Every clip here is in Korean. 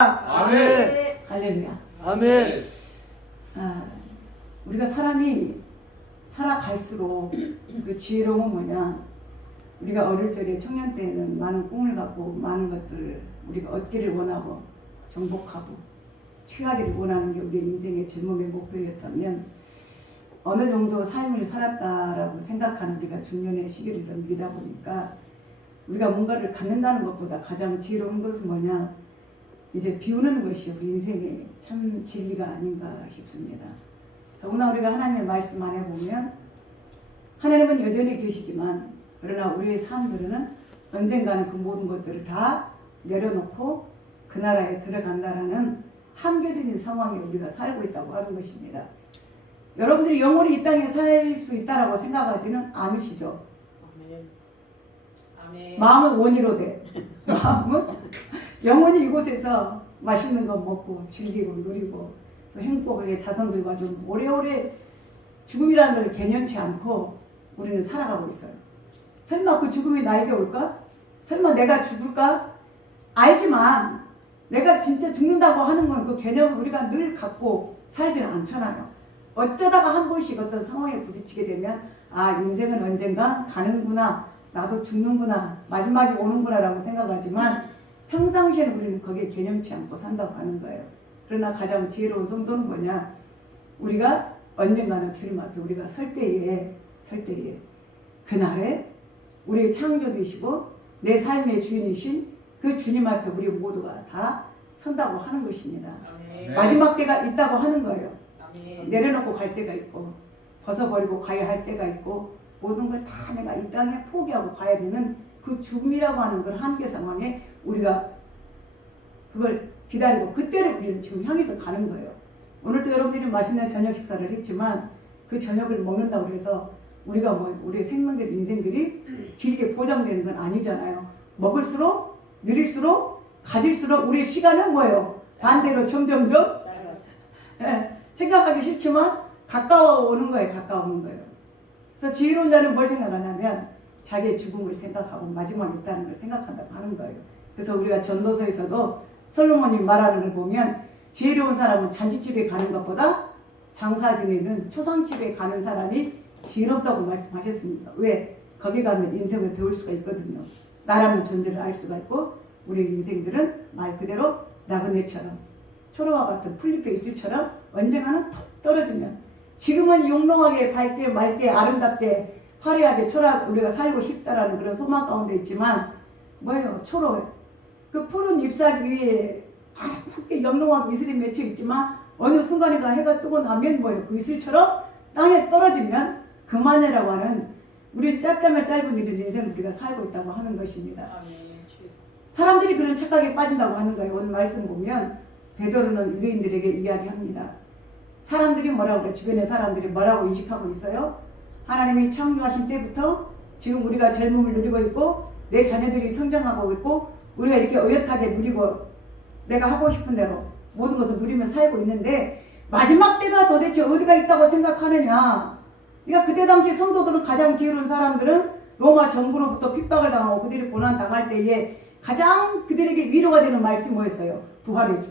아멘. 할렐루야. 아멘. 우리가 사람이 살아갈수록 그 지혜로움은 뭐냐? 우리가 어릴 적에 청년 때에는 많은 꿈을 갖고 많은 것들을 우리가 얻기를 원하고 정복하고 취하기를 원하는 게 우리 인생의 젊음의 목표였다면 어느 정도 삶을 살았다라고 생각하는 우리가 중년의 시기를 넘기다 보니까 우리가 뭔가를 갖는다는 것보다 가장 지혜로운 것은 뭐냐? 이제 비우는 것이 우리 인생의 참 진리가 아닌가 싶습니다. 더구나 우리가 하나님의 말씀 안에 보면 하나님은 여전히 계시지만 그러나 우리의 삶들은 언젠가는 그 모든 것들을 다 내려놓고 그 나라에 들어간다라는 한계적인 상황에 우리가 살고 있다고 하는 것입니다. 여러분들이 영원히 이 땅에 살 수 있다라고 생각하지는 않으시죠? 아멘. 마음은 원이로되 마음은 영원히 이곳에서 맛있는 거 먹고 즐기고 누리고 또 행복하게 자손들과 좀 오래오래 죽음이라는 걸 개념치 않고 우리는 살아가고 있어요. 설마 그 죽음이 나에게 올까? 설마 내가 죽을까? 알지만 내가 진짜 죽는다고 하는 건 그 개념을 우리가 늘 갖고 살지는 않잖아요. 어쩌다가 한 번씩 어떤 상황에 부딪히게 되면 아, 인생은 언젠가 가는구나, 나도 죽는구나, 마지막에 오는구나 라고 생각하지만 평상시에는 우리는 거기에 개념치 않고 산다고 하는 거예요. 그러나 가장 지혜로운 성도는 뭐냐? 우리가 언젠가는 주님 앞에 우리가 설 때에 그날에 우리의 창조주이시고 내 삶의 주인이신 그 주님 앞에 우리 모두가 다 선다고 하는 것입니다. 아멘. 마지막 때가 있다고 하는 거예요. 아멘. 내려놓고 갈 때가 있고 벗어버리고 가야 할 때가 있고 모든 걸 다 내가 이 땅에 포기하고 가야 되는 그 죽음이라고 하는 그 한계 상황에 우리가 그걸 기다리고 그때를 우리는 지금 향해서 가는 거예요. 오늘도 여러분들이 맛있는 저녁 식사를 했지만 그 저녁을 먹는다고 해서 우리가 우리의 생명들 인생들이 길게 보장되는 건 아니잖아요. 먹을수록 누릴수록 가질수록 우리의 시간은 뭐예요? 반대로 점점점 생각하기 싫지만 가까워오는 거예요. 가까워오는 거예요. 그래서 지혜로운 자는 뭘 생각하냐면 자기의 죽음을 생각하고 마지막에 있다는 걸 생각한다고 하는 거예요. 그래서 우리가 전도서에서도 솔로몬이 말하는 걸 보면 지혜로운 사람은 잔치집에 가는 것보다 장사 지내는 초상집에 가는 사람이 지혜롭다고 말씀하셨습니다. 왜? 거기 가면 인생을 배울 수가 있거든요. 나라는 존재를 알 수가 있고 우리 인생들은 말 그대로 나그네처럼 초로와 같은 풀잎에 있을처럼 언젠가는 톡 떨어지면 지금은 용롱하게 밝게 맑게 아름답게 화려하게 우리가 살고 싶다라는 그런 소망 가운데 있지만 뭐예요? 초로예요. 그 푸른 잎사귀 위에 붉게 영롱하게 이슬이 맺혀 있지만 어느 순간인가 해가 뜨고 나면 뭐예요? 그 이슬처럼 땅에 떨어지면 그만이라고 하는 우리 짧다면 짧은 일을 인생을 우리가 살고 있다고 하는 것입니다. 아멘. 사람들이 그런 착각에 빠진다고 하는 거예요. 오늘 말씀 보면 베드로는 유대인들에게 이야기합니다. 사람들이 뭐라고 그래요? 주변의 사람들이 뭐라고 인식하고 있어요? 하나님이 창조하신 때부터 지금 우리가 젊음을 누리고 있고 내 자녀들이 성장하고 있고 우리가 이렇게 의젓하게 누리고 내가 하고 싶은 대로 모든 것을 누리며 살고 있는데 마지막 때가 도대체 어디가 있다고 생각하느냐? 그러니까 그때 당시 성도들은 가장 지혜로운 사람들은 로마 정부로부터 핍박을 당하고 그들이 고난 당할 때에 가장 그들에게 위로가 되는 말씀이 뭐였어요? 부활의 주.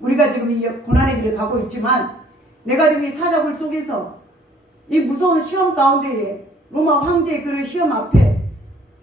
우리가 지금 이 고난의 길을 가고 있지만 내가 지금 이 사자굴 속에서 이 무서운 시험 가운데에 로마 황제의 그런 시험 앞에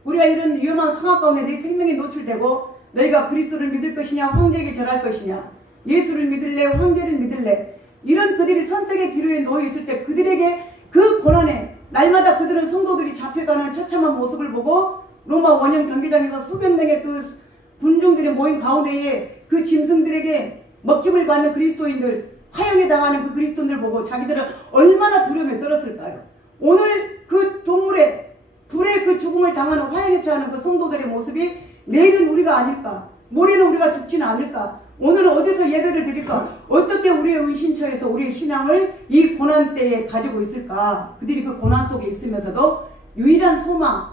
우리가 이런 위험한 상황 가운데 내 생명이 노출되고 너희가 그리스도를 믿을 것이냐 황제에게 절할 것이냐 예수를 믿을래 황제를 믿을래 이런 그들이 선택의 기로에 놓여 있을 때 그들에게 그 고난에 날마다 그들은 성도들이 잡혀가는 처참한 모습을 보고 로마 원형 경기장에서 수백 명의 그 군중들이 모인 가운데에 그 짐승들에게 먹힘을 받는 그리스도인들 화형에 당하는 그 그리스도인들 보고 자기들은 얼마나 두려움에 떨었을까요? 오늘 그 동물의 불의 그 죽음을 당하는 화형에 처하는 그 성도들의 모습이 내일은 우리가 아닐까? 모레는 우리가 죽지는 않을까? 오늘은 어디서 예배를 드릴까? 어떻게 우리의 은신처에서 우리의 신앙을 이 고난 때에 가지고 있을까? 그들이 그 고난 속에 있으면서도 유일한 소망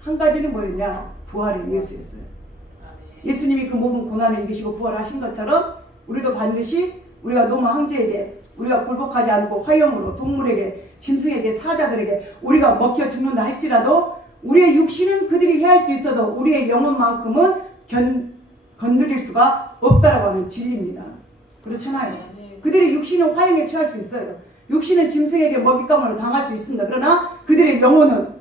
한 가지는 뭐였냐? 부활의 예수였어요. 예수님이 그 모든 고난을 이기시고 부활하신 것처럼 우리도 반드시 우리가 로마 황제에게 우리가 굴복하지 않고 화형으로 동물에게 짐승에게 사자들에게 우리가 먹혀 죽는다 할지라도 우리의 육신은 그들이 해할 수 있어도 우리의 영혼만큼은 건드릴 수가 없다라고 하는 진리입니다. 그렇잖아요. 그들의 육신은 화형에 처할 수 있어요. 육신은 짐승에게 먹잇감으로 당할 수 있습니다. 그러나 그들의 영혼은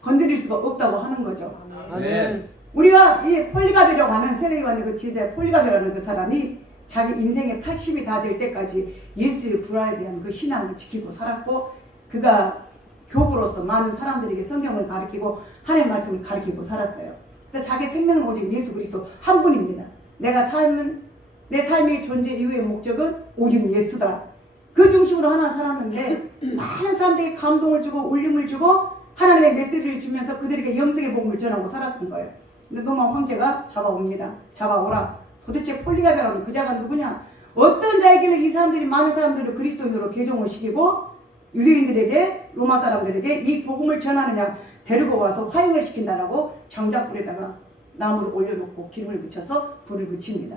건드릴 수가 없다고 하는 거죠. 아멘. 우리가 이 폴리갑이라고 하는 세례요한의 그 제자 폴리갑이라는 그 사람이 자기 인생의 80이 다 될 때까지 예수의 불화에 대한 그 신앙을 지키고 살았고, 그가 교부로서 많은 사람들에게 성경을 가르치고 하나님의 말씀을 가르치고 살았어요. 그래서 자기 생명은 오직 예수 그리스도 한 분입니다. 내 삶의 존재 이후의 목적은 오직 예수다. 그 중심으로 하나 살았는데 많은 사람들에게 감동을 주고 울림을 주고 하나님의 메시지를 주면서 그들에게 영생의 복음을 전하고 살았던 거예요. 근데 로마 황제가 잡아옵니다. 잡아오라. 도대체 폴리갑이라는 그 자가 누구냐? 어떤 자이길래 이 사람들이 많은 사람들을 그리스도인으로 개종을 시키고 유대인들에게, 로마 사람들에게 이 복음을 전하느냐, 데리고 와서 화형을 시킨다라고 장작불에다가 나무를 올려놓고 기름을 붙여서 불을 붙입니다.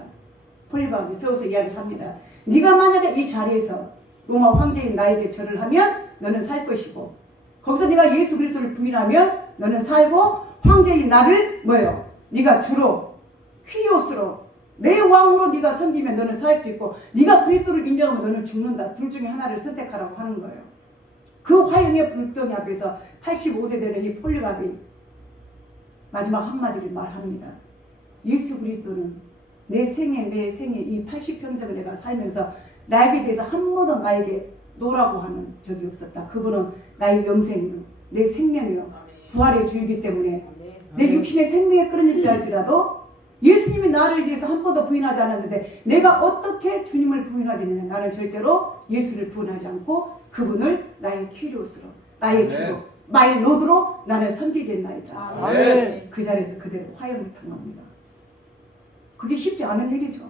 폴리갑이 세워서 이야기를 합니다. 네가 만약에 이 자리에서 로마 황제인 나에게 절을 하면 너는 살 것이고, 거기서 네가 예수 그리스도를 부인하면 너는 살고, 황제인 나를 뭐예요? 네가 주로 퀴리오스로 내 왕으로 네가 섬기면 너는 살 수 있고, 네가 그리스도를 인정하면 너는 죽는다. 둘 중에 하나를 선택하라고 하는 거예요. 그 화형의 불덩이 앞에서 85세 되는 이 폴리갑이 마지막 한마디를 말합니다. 예수 그리스도는 내 생에 이 80평생을 내가 살면서 나에게 대해서 한 번도 나에게 노라고 하는 적이 없었다. 그분은 나의 영생이요, 내 생명이요, 부활의 주이기 때문에 내 육신의 생명에 끊어질 할지라도 예수님이 나를 위해서 한 번도 부인하지 않았는데 내가 어떻게 주님을 부인하게 되느냐. 나는 절대로 예수를 부인하지 않고 그분을 나의 퀴리오스로, 나의 주로, 나의 로드로 나는 섬기겠나이다. 아멘. 그 자리에서 그대로 화형을 당합니다. 그게 쉽지 않은 일이죠.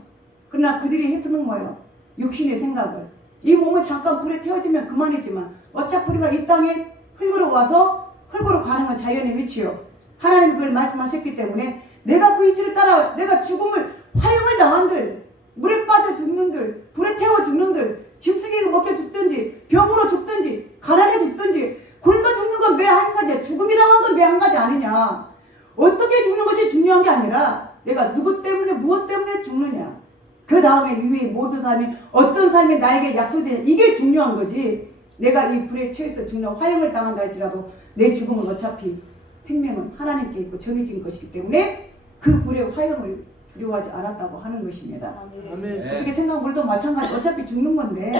그러나 그들이 했으면 뭐예요? 육신의 생각을, 이 몸을 잠깐 불에 태워지면 그만이지만 어차피 우리가 이 땅에 흙으로 와서 흙으로 가는 건 자연의 위치요. 하나님이 그걸 말씀하셨기 때문에 내가 그 위치를 따라 내가 죽음을, 화형을 당한들, 물에 빠져 죽는들, 불에 태워 죽는들, 짐승에게 먹혀 죽든지, 병으로 죽든지, 가난해 죽든지, 굶어 죽는 건 왜 한 가지야? 죽음이라고 한 건 왜 한 가지 아니냐? 어떻게 죽는 것이 중요한 게 아니라 내가 누구 때문에, 무엇 때문에 죽느냐, 그 다음에 이외의 모든 삶이 어떤 삶이 나에게 약속되냐, 이게 중요한 거지. 내가 이 불에 처해서 죽는 화형을 당한다 할지라도 내 죽음은 어차피 생명은 하나님께 있고 정해진 것이기 때문에 그 불의 화형을 두려워하지 않았다고 하는 것입니다. 아멘. 어떻게 생각하면 우리도 마찬가지, 어차피 죽는 건데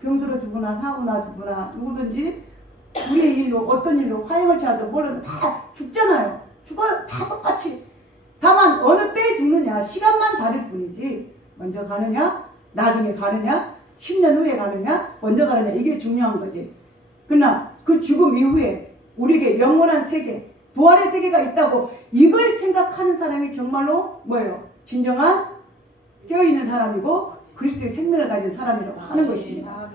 병들어 죽거나 사고나 죽거나 누구든지 우리의 일로 어떤 일로 화형을 취하든 뭐라든 다 죽잖아요. 죽어요. 다 똑같이. 다만 어느 때에 죽느냐, 시간만 다를 뿐이지 먼저 가느냐, 나중에 가느냐, 10년 후에 가느냐, 먼저 가느냐, 이게 중요한 거지. 그러나 그 죽음 이후에 우리에게 영원한 세계, 부활의 세계가 있다고 이걸 생각하는 사람이 정말로 뭐예요? 진정한 깨어있는 사람이고 그리스도의 생명을 가진 사람이라고 하는 것입니다.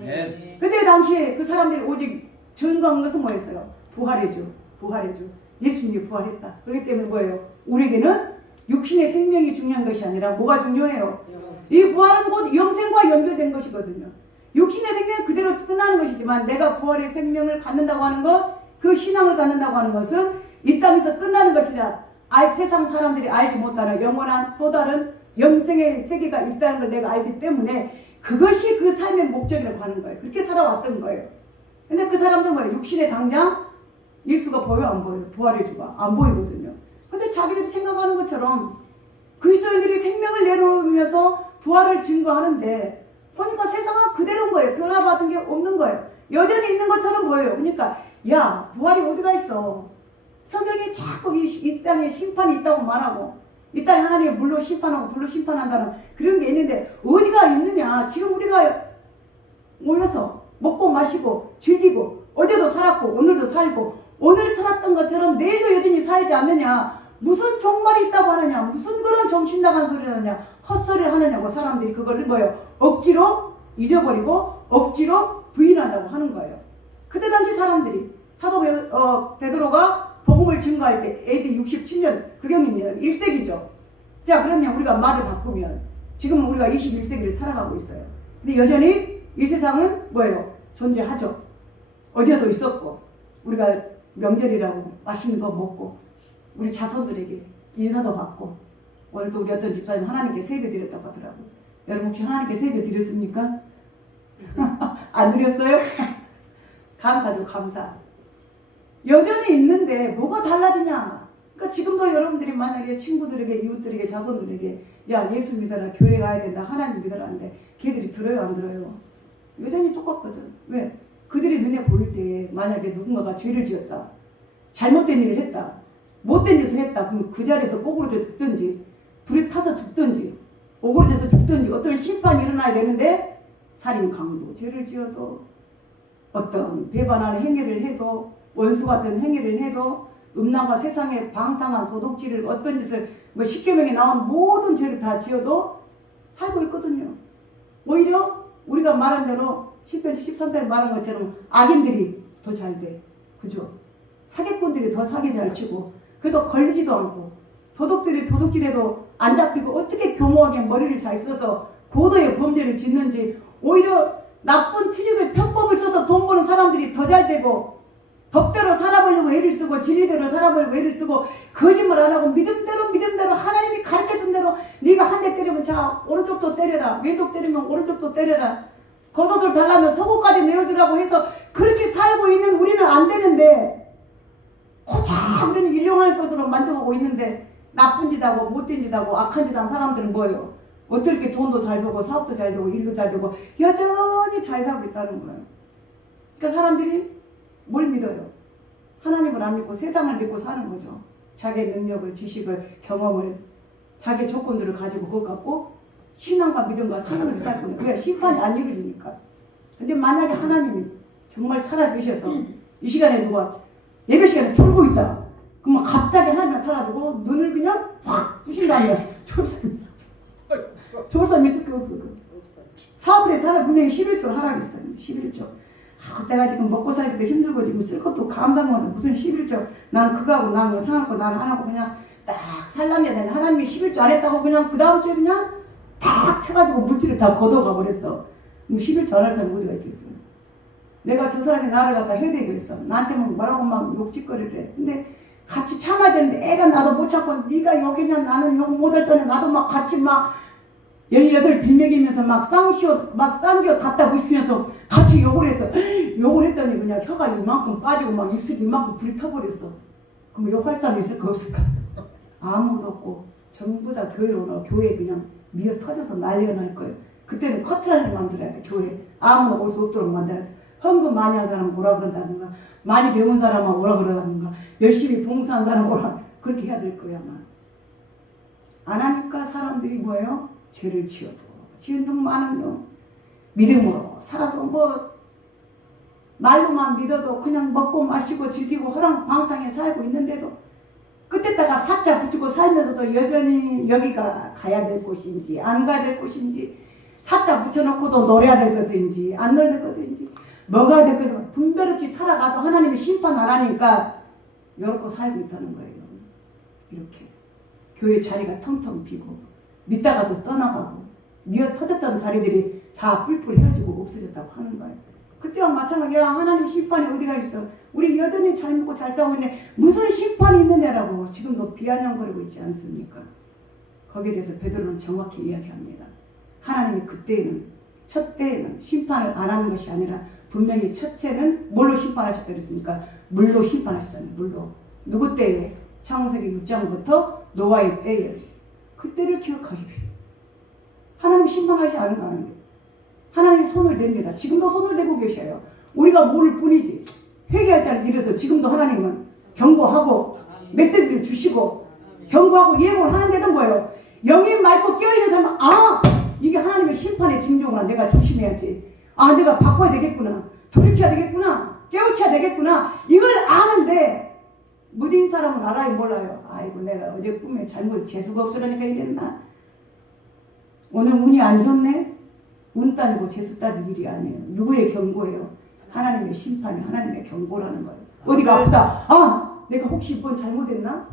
근데 당시에 그 사람들이 오직 전거한 것은 뭐였어요? 부활의 주, 부활의 주. 예수님이 부활했다. 그렇기 때문에 뭐예요? 우리에게는 육신의 생명이 중요한 것이 아니라 뭐가 중요해요? 이 부활은 곧 영생과 연결된 것이거든요. 육신의 생명은 그대로 끝나는 것이지만 내가 부활의 생명을 갖는다고 하는 것, 그 신앙을 갖는다고 하는 것은 이 땅에서 끝나는 것이라 세상 사람들이 알지 못하는 영원한 또 다른 영생의 세계가 있다는 걸 내가 알기 때문에 그것이 그 삶의 목적이라고 하는 거예요. 그렇게 살아왔던 거예요. 근데 그 사람들은 뭐예요? 육신에 당장 예수가 보여 안 보여요? 부활의 주가 안 보이거든요. 근데 자기들이 생각하는 것처럼 그리스도인들이 생명을 내놓으면서 부활을 증거하는데 보니까 세상은 그대로인 거예요. 변화받은 게 없는 거예요. 여전히 있는 것처럼 보여요. 그러니까 야, 부활이 어디가 있어? 성경이 자꾸 이 땅에 심판이 있다고 말하고 이 땅에 하나님이 물로 심판하고 불로 심판한다는 그런 게 있는데 어디가 있느냐? 지금 우리가 모여서 먹고 마시고 즐기고 어제도 살았고 오늘도 살고 오늘 살았던 것처럼 내일도 여전히 살지 않느냐? 무슨 종말이 있다고 하느냐? 무슨 그런 정신 나간 소리를 하느냐? 헛소리를 하느냐고 사람들이 그거를 뭐예요? 억지로 잊어버리고 억지로 부인한다고 하는 거예요. 그때 당시 사람들이 사도 베드로가 복음을 증거할 때 AD 67년 그경입니다. 1세기죠. 자, 그러면 우리가 말을 바꾸면 지금 우리가 21세기를 살아가고 있어요. 근데 여전히 이 세상은 뭐예요? 존재하죠. 어제도 있었고 우리가 명절이라고 맛있는 거 먹고 우리 자손들에게 인사도 받고 오늘도 우리 어떤 집사님 하나님께 세배 드렸다고 하더라고요. 여러분 혹시 하나님께 세배 드렸습니까? 안 드렸어요? 감사죠, 감사. 여전히 있는데 뭐가 달라지냐? 그러니까 지금도 여러분들이 만약에 친구들에게, 이웃들에게, 자손들에게 야 예수 믿어라, 교회 가야 된다, 하나님 믿어라 하는데 걔들이 들어요, 안 들어요? 여전히 똑같거든. 왜? 그들의 눈에 보일 때 만약에 누군가가 죄를 지었다, 잘못된 일을 했다, 못된 짓을 했다, 그럼 그 자리에서 꼬부러져 죽든지 불에 타서 죽든지 오그러져서 죽든지 어떤 심판이 일어나야 되는데, 살인, 강도, 죄를 지어도 어떤 배반하는 행위를 해도, 원수 같은 행위를 해도, 음란과 세상에 방탕한 도둑질을, 어떤 짓을, 뭐 십계명에 나온 모든 죄를 다 지어도 살고 있거든요. 오히려 우리가 말한 대로 10편 13편에 말한 것처럼 악인들이 더 잘 돼. 그죠? 사기꾼들이 더 사기 잘 치고, 그래도 걸리지도 않고, 도둑들이 도둑질해도 안 잡히고, 어떻게 교묘하게 머리를 잘 써서 고도의 범죄를 짓는지, 오히려 나쁜 트릭을, 편법을 써서 돈 버는 사람들이 더 잘 되고, 법대로 살아보려고 애를 쓰고, 진리대로 살아보려고 애를 쓰고, 거짓말 안 하고 믿음대로 하나님이 가르쳐준 대로 네가 한 대 때리면 자 오른쪽도 때려라, 왼쪽 때리면 오른쪽도 때려라, 겉옷을 달라면 속옷까지 내어주라고 해서 그렇게 살고 있는 우리는 안 되는데, 고작 우리는 일용할 것으로 만족하고 있는데, 나쁜 짓 하고 못된 짓 하고 악한 짓 한 사람들은 뭐예요? 어떻게 돈도 잘 벌고 사업도 잘 되고 일도 잘 되고 여전히 잘 살고 있다는 거예요. 그러니까 사람들이 뭘 믿어요? 하나님을 안 믿고 세상을 믿고 사는 거죠. 자기의 능력을, 지식을, 경험을, 자기의 조건들을 가지고 그것 갖고 신앙과 믿음과 사랑을 살고 있는 거예요. 왜? 심판이 안 이루어지니까. 근데 만약에 하나님이 정말 살아계셔서 이 시간에 누가 예배 시간에 졸고 있다, 그러면 갑자기 하나님 나타나고 눈을 그냥 확 쑤신 다음에 좋을 사람 있을 게 없어. 사업을 해서 하나 분명히 11조를 하라고 했어요. 11조. 내가 지금 먹고 살기도 힘들고 지금 쓸 것도 감당하는데 무슨 11조. 나는 그거 하고 나는 상하고 나는 안 하고 그냥 딱 살라면 되는, 하나님이 11조 안 했다고 그냥 그 다음 주에 그냥 딱 쳐가지고 물질을 다 걷어가 버렸어. 그럼 11조 안 할 사람이 어디가 있겠어요? 내가 저 사람이 나를 갖다 해야 되겠어. 나한테 뭐라고 막 욕짓거리를 해. 근데 같이 참아야 되는데 애가 나도 못 참고 네가 욕했냐, 나는 욕 못할 전에 나도 막 같이 막 18 뒷맥이면서 막 쌍시옷 막 쌍기옷 갖다 부시면서 같이 욕을 했어. 욕을 했더니 그냥 혀가 이만큼 빠지고 막 입술이 이만큼 불이 펴버렸어. 그럼 욕할 사람이 있을까 없을까? 아무도 없고 전부 다 교회로 오라. 교회 그냥 미어 터져서 난리가 날 거예요. 그때는 커트라인을 만들어야 돼. 교회 아무나 올 수 없도록 만들어야 돼. 헌금 많이 한 사람 오라 그런다든가, 많이 배운 사람은 오라 그러다든가, 열심히 봉사한 사람 오라, 그렇게 해야 될 거야 아마. 안 하니까 사람들이 뭐예요? 죄를 지어도 지은 둥 많은 둥 믿음으로 살아도 뭐 말로만 믿어도 그냥 먹고 마시고 즐기고 허랑방탕에 살고 있는데도, 그때다가 사자 붙이고 살면서도 여전히 여기가 가야 될 곳인지 안 가야 될 곳인지, 사자 붙여놓고도 놀아야 될 것인지 안 놀아야 될 것인지, 뭐가 될 것인지 분별 없이 살아가도 하나님이 심판 안 하니까 이렇게 살고 있다는 거예요. 이렇게 교회 자리가 텅텅 비고 믿다가도 떠나가고 미어 터졌던 자리들이 다 뿔뿔 헤어지고 없어졌다고 하는 거예요. 그때와 마찬가지야. 하나님 심판이 어디가 있어? 우리 여전히 잘 먹고 잘 싸우고 있는데 무슨 심판이 있느냐라고 지금도 비아냥거리고 있지 않습니까? 거기에 대해서 베드로는 정확히 이야기합니다. 하나님이 그때에는, 첫 때에는 심판을 안 하는 것이 아니라 분명히 첫째는 뭘로 심판하셨다 그랬습니까? 물로 심판하셨다는 거예요. 물로. 누구 때에? 창세기 6장부터 노아의 때에. 그때를 기억하십시오. 하나님 심판하지 않은가 하는 게. 하나님이 손을 댑니다. 지금도 손을 대고 계셔요. 우리가 모를 뿐이지. 회개할 자를 잃어서 지금도 하나님은 경고하고 메시지를 주시고 경고하고 예고를 하는데도 뭐예요? 영이 맑고 깨어있는 사람은 이게 하나님의 심판의 징조구나. 내가 조심해야지. 내가 바꿔야 되겠구나. 돌이켜야 되겠구나. 깨우쳐야 되겠구나. 이걸 아는데 무딘 사람은 알아요 몰라요? 아이고 내가 어제 꿈에 잘못 재수가 없으려니까 이랬나? 오늘 운이 안 좋네? 운 따지고 재수 따질 일이 아니에요. 누구의 경고예요? 하나님의 심판이, 하나님의 경고라는 거예요. 어디가 아프다. 내가 혹시 이번 잘못했나?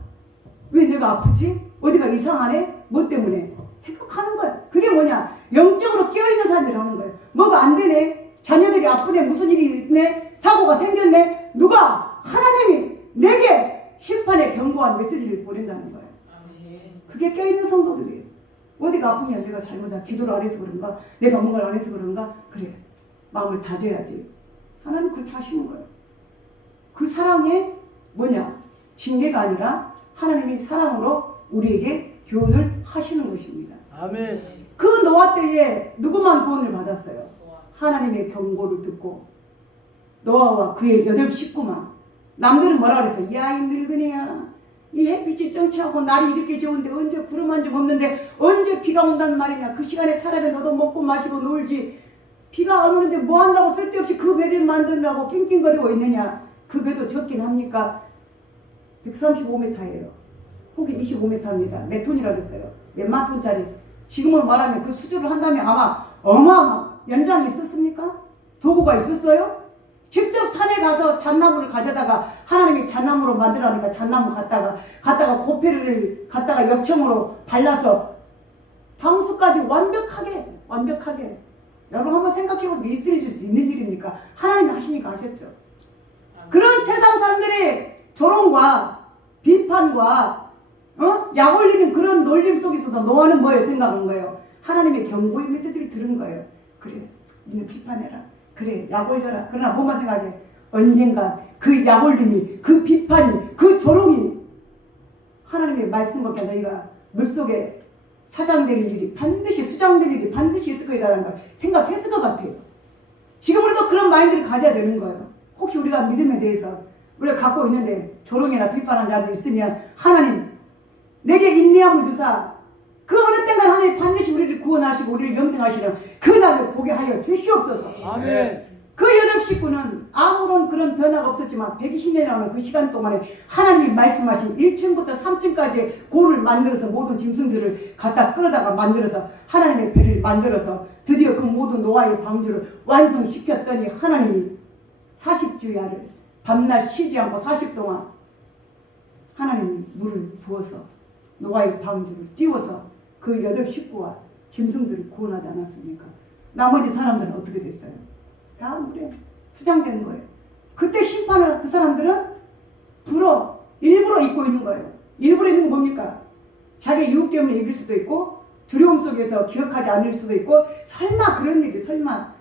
왜 내가 아프지? 어디가 이상하네? 뭐 때문에? 생각하는 거야. 그게 뭐냐? 영적으로 깨어있는 사람들이 하는 거예요. 뭐가 안 되네? 자녀들이 아프네? 무슨 일이 있네? 사고가 생겼네? 누가? 하나님이 내게 심판의 경고한 메시지를 보낸다는 거예요. 그게 껴있는 성도들이에요. 어디가 아프면 내가 잘못한 기도를 안 해서 그런가? 내가 뭔가를 안 해서 그런가? 그래. 마음을 다져야지. 하나님 그렇게 하시는 거예요. 그 사랑의 뭐냐? 징계가 아니라 하나님이 사랑으로 우리에게 교훈을 하시는 것입니다. 아멘. 그 노아 때에 누구만 구원을 받았어요? 하나님의 경고를 듣고 노아와 그의 8 식구만. 남들은 뭐라 그랬어요? 야, 이 늙은이야. 이 햇빛이 정치하고 날이 이렇게 좋은데 언제 구름 한 점 없는데 언제 비가 온단 말이냐. 그 시간에 차라리 너도 먹고 마시고 놀지. 비가 안 오는데 뭐 한다고 쓸데없이 그 배를 만들라고 낑낑거리고 있느냐. 그 배도 적긴 합니까? 135m예요. 혹이 25m입니다. 몇 톤이라 그랬어요? 몇만 톤짜리. 지금으로 말하면 그 수주를 한다면 아마 어마어마한 연장이 있었습니까? 도구가 있었어요? 직접 산에 가서 잣나무를 가져다가 하나님이 잣나무로 만들라니까 잣나무 갖다가 고페를 갖다가 역청으로 발라서 방수까지 완벽하게 여러분 한번 생각해보세요. 있을 수 있는 일입니까? 하나님이 하시니까 하셨죠. 그런 세상 사람들의 조롱과 비판과 약 올리는 그런 놀림 속에서도 노아는 뭐예요? 생각한 거예요. 하나님의 경고의 메시지를 들은 거예요. 그래, 니는 비판해라. 그래, 약 올려라. 그러나 뭐만 생각해? 언젠가 그 약 올림이, 그 비판이, 그 조롱이 하나님의 말씀밖에 너희가 물속에 사장될 일이 반드시, 수장될 일이 반드시 있을 거라는 걸 생각했을 것 같아요. 지금 우리도 그런 마인드를 가져야 되는 거예요. 혹시 우리가 믿음에 대해서 우리가 갖고 있는데 조롱이나 비판한 자들 있으면 하나님 내게 인내함을 주사 그 어느 때가 하나님 반드시 우리를 구원하시고 우리를 영생하시는 그 날을 보게 하여 주시옵소서. 아멘. 그 8 식구는 아무런 그런 변화가 없었지만 120년이라는 그 시간 동안에 하나님이 말씀하신 1층부터 3층까지 고를 만들어서 모든 짐승들을 갖다 끌어다가 만들어서 하나님의 배를 만들어서 드디어 그 모든 노아의 방주를 완성시켰더니 하나님이 40주야를 밤낮 쉬지 않고 40 동안 하나님이 물을 부어서 노아의 방주를 띄워서 그 8 식구와 짐승들을 구원하지 않았습니까? 나머지 사람들은 어떻게 됐어요? 다 물에 수장되는 거예요. 그때 심판을 그 사람들은 일부러 잊고 있는 거예요. 일부러 있는 건 뭡니까? 자기 유혹 때문에 이길 수도 있고 두려움 속에서 기억하지 않을 수도 있고 설마 그런 일이 설마.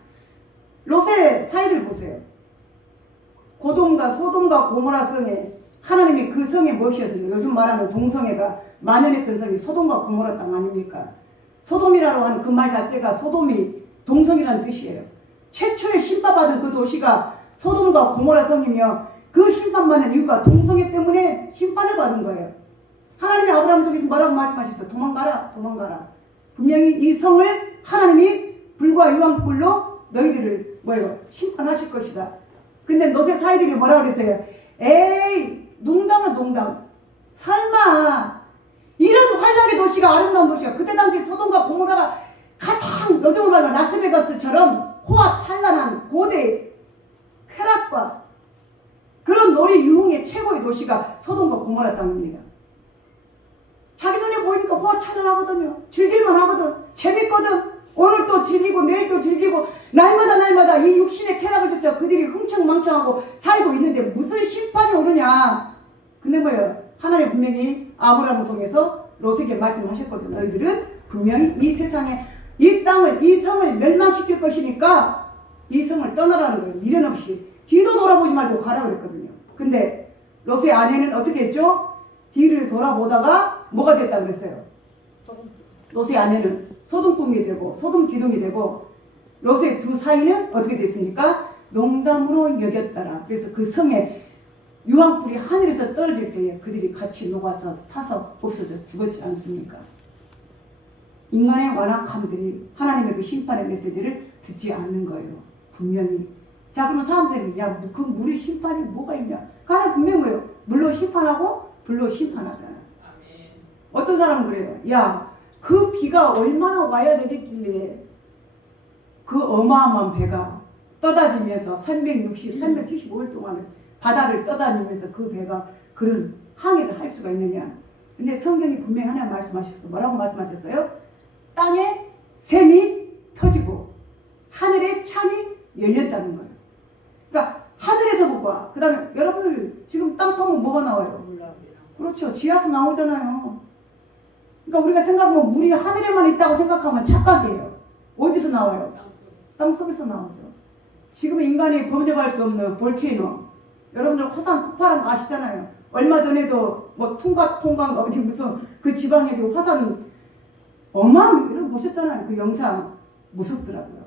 롯의 사이를 보세요. 소돔과 고모라 성에 하나님이 그 성에 무엇이었는지 요즘 말하는 동성애가 만연했던 성이 소돔과 고모라 땅 아닙니까? 소돔이라고 하는 그 말 자체가 소돔이 동성이라는 뜻이에요. 최초의 심판받은 그 도시가 소돔과 고모라 성이며 그 심판받는 이유가 동성애 때문에 심판을 받은 거예요. 하나님이 아브라함 쪽에서 뭐라고 말씀하셨어요? 도망가라. 분명히 이 성을 하나님이 불과 유황불로 너희들을 심판하실 것이다. 근데 롯의 사이들이 뭐라고 그랬어요? 에이, 농담은 농담. 설마 이런 환락의 도시가, 아름다운 도시가, 그때 당시 소돔과 고모라가 가장 요즘으로 말하면 라스베가스처럼 호화찬란한 고대 쾌락과 그런 놀이 유흥의 최고의 도시가 소돔과 고모라 땅입니다. 자기 눈에 보이니까 호화찬란하거든요. 즐길만 하거든. 재밌거든. 오늘 또 즐기고 내일 또 즐기고 날마다 이 육신의 쾌락을 쫓아 그들이 흥청망청하고 살고 있는데 무슨 심판이 오느냐. 근데 뭐예요? 하나님 분명히 아브라함을 통해서 롯에게 말씀하셨거든요. 너희들은 분명히 이 세상에 이 땅을, 이 성을 멸망시킬 것이니까 이 성을 떠나라는 거예요. 미련 없이. 뒤도 돌아보지 말고 가라 그랬거든요. 근데 롯의 아내는 어떻게 했죠? 뒤를 돌아보다가 뭐가 됐다 그랬어요? 롯의 아내는 소돔꾼이 되고 소돔 기둥이 되고 롯의 두 사이는 어떻게 됐습니까? 농담으로 여겼더라. 그래서 그 성에 유황불이 하늘에서 떨어질 때에 그들이 같이 녹아서 타서 없어져 죽었지 않습니까? 인간의 완악함들이 하나님의 그 심판의 메시지를 듣지 않는 거예요. 분명히. 자, 그럼 사람들이 야, 그 물의 심판이 뭐가 있냐? 하나님 분명히 뭐예요? 물로 심판하고 불로 심판하잖아요. 어떤 사람은 그래요. 야, 그 비가 얼마나 와야 되겠길래 그 어마어마한 배가 떠다니면서 375일 동안 바다를 떠다니면서 그 배가 그런 항해를 할 수가 있느냐. 근데 성경이 분명히 하나 말씀하셨어요. 뭐라고 말씀하셨어요? 땅에 샘이 터지고 하늘의 창이 열렸다는 거예요. 그러니까 하늘에서 뭐가, 그 다음에 여러분들 지금 땅 파면 뭐가 나와요? 그렇죠. 지하수 나오잖아요. 그러니까 우리가 생각하면 물이 하늘에만 있다고 생각하면 착각이에요. 어디서 나와요? 땅속에서 나오죠. 지금 인간이 범접할 수 없는 볼케이노. 여러분들 화산 폭발한 거 아시잖아요. 얼마 전에도 뭐 통과인가 어디 무슨 그 지방에 지금 화산 어마어마한 거 보셨잖아요. 그 영상 무섭더라고요.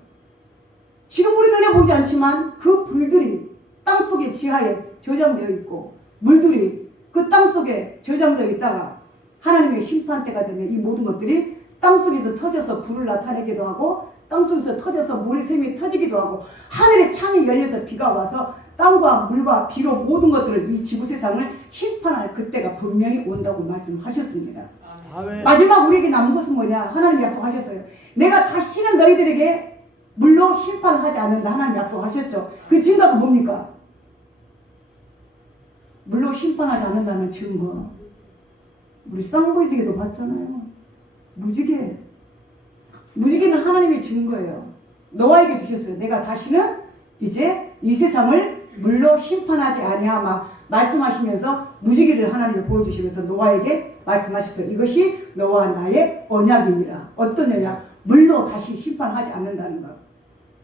지금 우리 눈에 보지 않지만 그 불들이 땅속에 지하에 저장되어 있고 물들이 그 땅속에 저장되어 있다가 하나님의 심판 때가 되면 이 모든 것들이 땅속에서 터져서 불을 나타내기도 하고 땅속에서 터져서 모래샘이 터지기도 하고 하늘의 창이 열려서 비가 와서 땅과 물과 비로 모든 것들을 이 지구세상을 심판할 그때가 분명히 온다고 말씀하셨습니다. 아멘. 마지막 우리에게 남은 것은 뭐냐? 하나님 약속하셨어요. 내가 다시는 너희들에게 물로 심판하지 않는다. 하나님 약속하셨죠. 그 증거가 뭡니까? 물로 심판하지 않는다는 증거. 우리 쌍보이에게도 봤잖아요. 무지개. 무지개는 하나님의 증거예요. 노아에게 주셨어요. 내가 다시는 이제 이 세상을 물로 심판하지 아니하마 말씀하시면서 무지개를 하나님이 보여주시면서 노아에게 말씀하셨어요. 이것이 너와 나의 언약입니다. 어떤 언약? 물로 다시 심판하지 않는다는 것.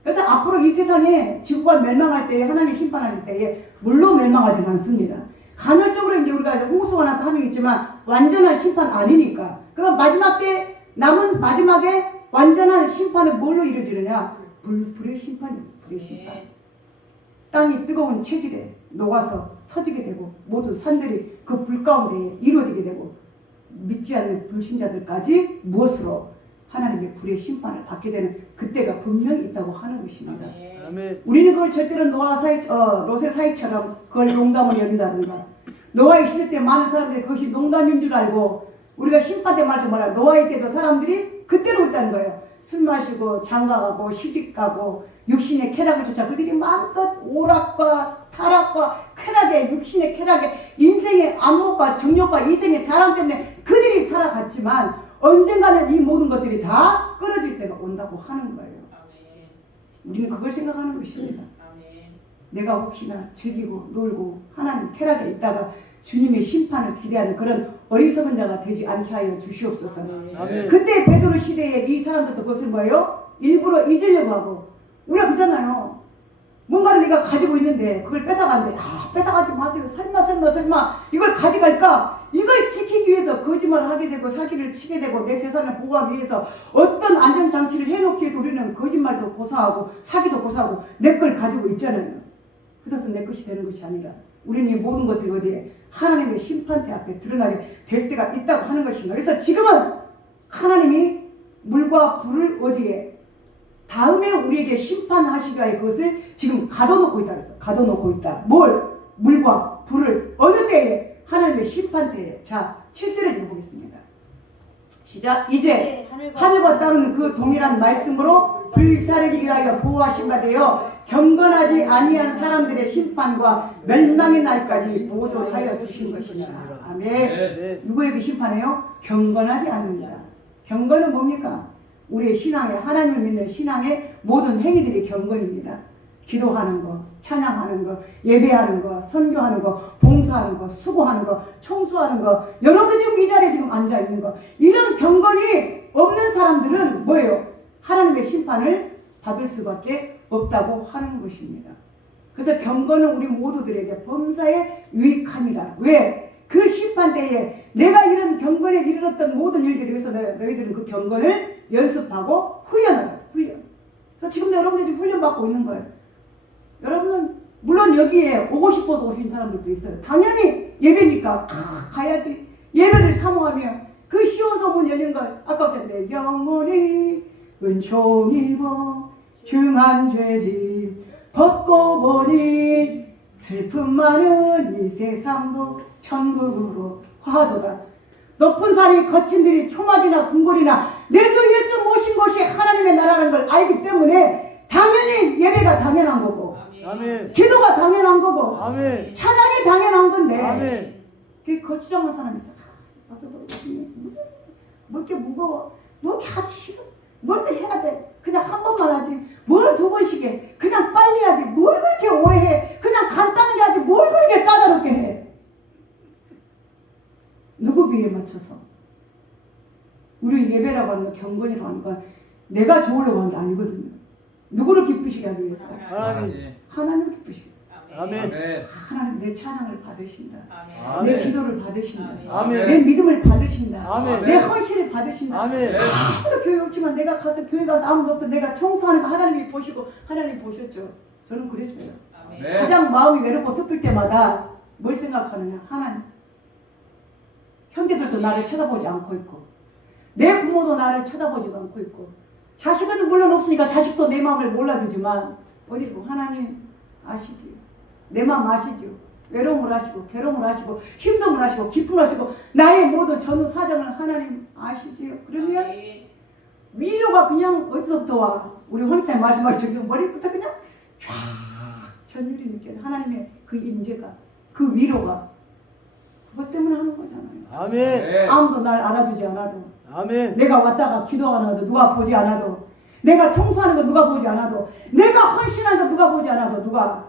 그래서 앞으로 이 세상에 지구가 멸망할 때에 하나님 심판할 때에 물로 멸망하지는 않습니다. 간헐적으로 이제 우리가 홍수가 나서 하는 게 있지만 완전한 심판 아니니까. 그럼 마지막 때 남은 마지막에 완전한 심판은 뭘로 이루어지느냐? 불의 심판이에요. 불의 심판. 땅이 뜨거운 체질에 녹아서 터지게 되고 모든 산들이 그 불 가운데 이루어지게 되고 믿지 않는 불신자들까지 무엇으로 하나님의 불의 심판을 받게 되는 그때가 분명히 있다고 하는 것입니다. 아멘. 우리는 그걸 절대로 롯의 사이처럼 그걸 농담을 여긴다든가 노아의 시대 때 많은 사람들이 그것이 농담인 줄 알고 우리가 심판 때 말해서 뭐라 노아의 때도 사람들이 그때로 있다는 거예요. 술 마시고 장가가고 시집가고 육신의 쾌락을 쫓아 그들이 마음껏 오락과 타락과 쾌락에 육신의 쾌락에 인생의 안목과 정욕과 이생의 자랑 때문에 그들이 살아갔지만 언젠가는 이 모든 것들이 다 끊어질 때가 온다고 하는 거예요. 우리는 그걸 생각하는 것입니다. 내가 혹시나 즐기고 놀고 하나님 쾌락에 있다가 주님의 심판을 기대하는 그런 어리석은 자가 되지 않게 하여 주시옵소서. 아멘. 그때 베드로 시대에 이 사람들도 그것을 뭐예요? 일부러 잊으려고 하고 우리가 그러잖아요. 뭔가를 내가 가지고 있는데 그걸 뺏어간대. 뺏어가지 마세요. 설마 이걸 가져갈까? 이걸 지키기 위해서 거짓말을 하게 되고 사기를 치게 되고 내 재산을 보호하기 위해서 어떤 안전장치를 해놓기 위해서 우리는 거짓말도 고사하고 사기도 고사하고 내 걸 가지고 있잖아요. 그래서 내 것이 되는 것이 아니라 우리는 이 모든 것들이 어디에 하나님의 심판대 앞에 드러나게 될 때가 있다고 하는 것입니다. 그래서 지금은 하나님이 물과 불을 어디에 다음에 우리에게 심판하시기 위해 그것을 지금 가둬놓고 있다 그랬어. 가둬놓고 있다. 뭘? 물과 불을 어느 때에? 하나님의 심판대에. 자, 7절에 읽어보겠습니다. 시작. 이제 하늘과 땅은 그 동일한 말씀으로 불사르기 위하여 보호하신 바 되어 경건하지 아니한 사람들의 심판과 멸망의 날까지 보존하여 두신 것이니라. 아멘. 네. 누구에게 심판해요? 경건하지 않는 자. 경건은 뭡니까? 우리의 신앙의 하나님을 믿는 신앙의 모든 행위들이 경건입니다. 기도하는 거, 찬양하는 거, 예배하는 거, 선교하는 거, 봉사하는 거, 수고하는 거, 청소하는 거, 여러분 지금 이 자리에 지금 앉아 있는 거, 이런 경건이 없는 사람들은 뭐예요? 하나님의 심판을 받을 수밖에 없다고 하는 것입니다. 그래서 경건은 우리 모두들에게 범사에 유익함이라. 왜? 그 심판 때에 내가 이런 경건에 이르렀던 모든 일들을 위해서 너희들은 그 경건을 연습하고 훈련하라. 훈련. 그래서 지금 여러분들 지금 훈련받고 있는 거예요. 여러분은 물론 여기에 오고 싶어서 오신 사람들도 있어요. 당연히 예배니까 가야지. 예배를 사모하며 그 시온서 문 열린 걸 아까 내 영혼이 은총 입어 중한 죄짐 벗고 보니 슬픔 많은 이 세상도 천국으로 화도다. 높은 산이 거친 들이 초막이나 궁궐이나 내 주 예수 모신 곳이 하나님의 나라라는 걸 알기 때문에 당연히 예배가 당연한 거고 아멘. 기도가 당연한 거고 아멘. 찬양이 당연한 건데 아멘. 그 거추장한 사람이 있어. 와서 뭐 이렇게 무거워. 뭐 이렇게 하기 싫어. 뭘 이렇게 해야 돼. 그냥 한 번만 하지. 뭘 두 번씩 해. 그냥 빨리 하지. 뭘 그렇게 오래 해. 그냥 간단하게 하지. 뭘 그렇게 까다롭게 해. 누구 비에 맞춰서? 기쁘시라고 하는 거, 경건이라고 하는 건 내가 좋으려고 한 게 아니거든요. 누구를 기쁘시게 하기 위해서? 하나님. 하나님을 기쁘시게. 아멘. 하나님 내 찬양을 받으신다. 아멘. 내 기도를 받으신다. 아멘. 내 믿음을 받으신다. 아멘. 내 헌신을 받으신다. 아멘. 아무도 교회 없지만 내가 가서 교회 가서 아무도 없어 내가 청소하는 거 하나님이 보시고 하나님 보셨죠. 저는 그랬어요. 아멘. 가장 마음이 외롭고 슬플 때마다 뭘 생각하느냐. 하나님. 형제들도 나를 쳐다보지 않고 있고 내 부모도 나를 쳐다보지도 않고 있고 자식은 물론 없으니까 자식도 내 마음을 몰라주지만 어디고 하나님 아시지요. 내 마음 아시죠. 외로움을 하시고 괴로움을 하시고 힘듦을 하시고 기쁨을 하시고 나의 모든 전후 사정을 하나님 아시지요. 그러면 위로가 그냥 어디서부터 와. 우리 원장님 말씀하시죠. 머리부터 그냥 쫙 전율이 느껴져. 하나님의 그 임재가 그 위로가 그것 때문에 하는 거잖아요. 아멘. 아무도 날 알아주지 않아도 아멘. 내가 왔다가 기도하는 것도 누가 보지 않아도 내가 청소하는 거 누가 보지 않아도 내가 헌신하는 거 누가 보지 않아도 누가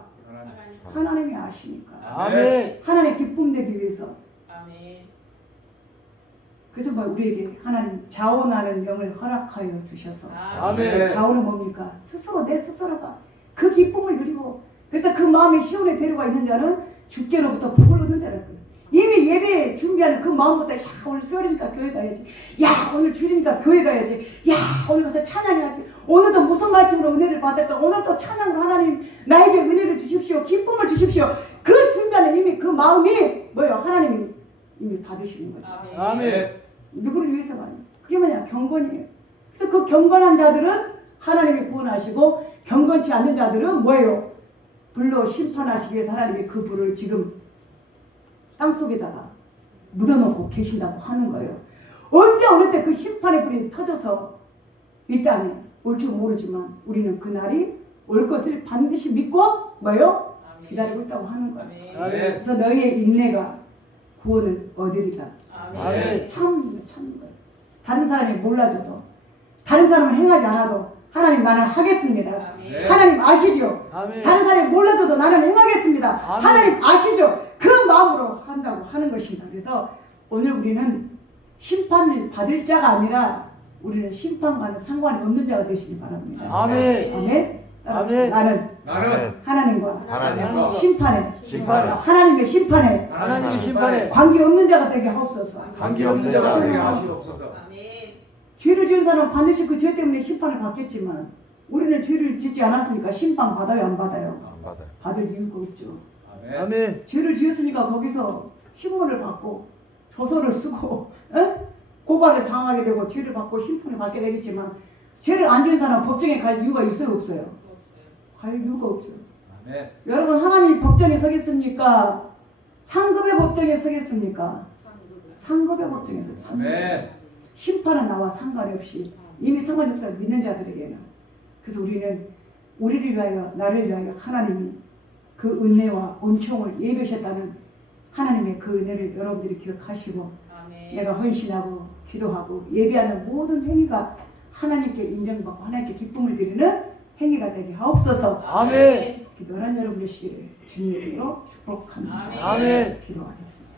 하나님이 아시니까 아멘. 하나님의 기쁨 되기 위해서 아멘. 그래서 뭐 우리에게 하나님 자원하는 영을 허락하여 주셔서 아멘. 자원은 뭡니까? 스스로 내 스스로가 그 기쁨을 누리고 그래서 그 마음이 시온에 데려가 있는 자는 주께로부터 복을 얻는 자라고 이미 예배 준비하는 그 마음부터 야 오늘 수요일이니까 교회 가야지 야 오늘 주일이니까 교회 가야지 야 오늘 가서 찬양해야지 오늘도 무슨 말씀으로 은혜를 받을까 오늘도 찬양으로 하나님 나에게 은혜를 주십시오 기쁨을 주십시오 그 준비하는 이미 그 마음이 뭐예요? 하나님이 이미 받으시는 거죠. 아멘. 누구를 위해서 많이 그게 뭐냐? 경건이에요. 그래서 그 경건한 자들은 하나님이 구원하시고 경건치 않는 자들은 뭐예요? 불로 심판하시기 위해서 하나님이 그 불을 지금 땅속에다가 묻어놓고 계신다고 하는 거예요. 언제 어느 때 그 심판의 불이 터져서 이 땅에 올 줄 모르지만 우리는 그날이 올 것을 반드시 믿고 뭐예요? 기다리고 있다고 하는 거예요. 아멘. 그래서 너희의 인내가 구원을 얻으리라. 아멘. 참 거예요. 다른 사람이 몰라줘도 다른 사람을 행하지 않아도 하나님 나는 하겠습니다. 아멘. 하나님 아시죠? 아멘. 다른 사람이 몰라줘도 나는 행하겠습니다. 아멘. 하나님 아시죠? 그 마음으로 한다고 하는 것입니다. 그래서 오늘 우리는 심판을 받을 자가 아니라 우리는 심판과는 상관이 없는 자가 되시기 바랍니다. 아멘. 아멘. 아멘. 나는 하나님과 하나님과 심판에 심판에 심판에 하나님의 심판에 관계 없는 자가 되게 하옵소서. 관계 없는 자가 되게 하시옵소서. 죄를 지은 사람은 반드시 그 죄 때문에 심판을 받겠지만 우리는 죄를 짓지 않았으니까 심판 받아요 안 받아요? 안 받아요. 받을 이유가 없죠. 아멘. 죄를 지었으니까 거기서 신문을 받고 조서를 쓰고 고발을 당하게 되고 죄를 받고 심판을 받게 되겠지만 죄를 안 지은 사람은 법정에 갈 이유가 있어요 없어요? 갈 이유가 없죠. 여러분 하나님이 법정에 서겠습니까? 상급의 법정에 서겠습니까? 상급의 법정에 서겠습니다. 심판은 나와 상관이 없이 이미 상관이 없다고 믿는 자들에게는 그래서 우리는 우리를 위하여 나를 위하여 하나님이 그 은혜와 은총을 예비하셨다는 하나님의 그 은혜를 여러분들이 기억하시고 내가 헌신하고 기도하고 예비하는 모든 행위가 하나님께 인정받고 하나님께 기쁨을 드리는 행위가 되게 하옵소서. 아멘. 기도하는 여러분의 시기를 주님으로 축복합니다. 아멘. 기도하겠습니다.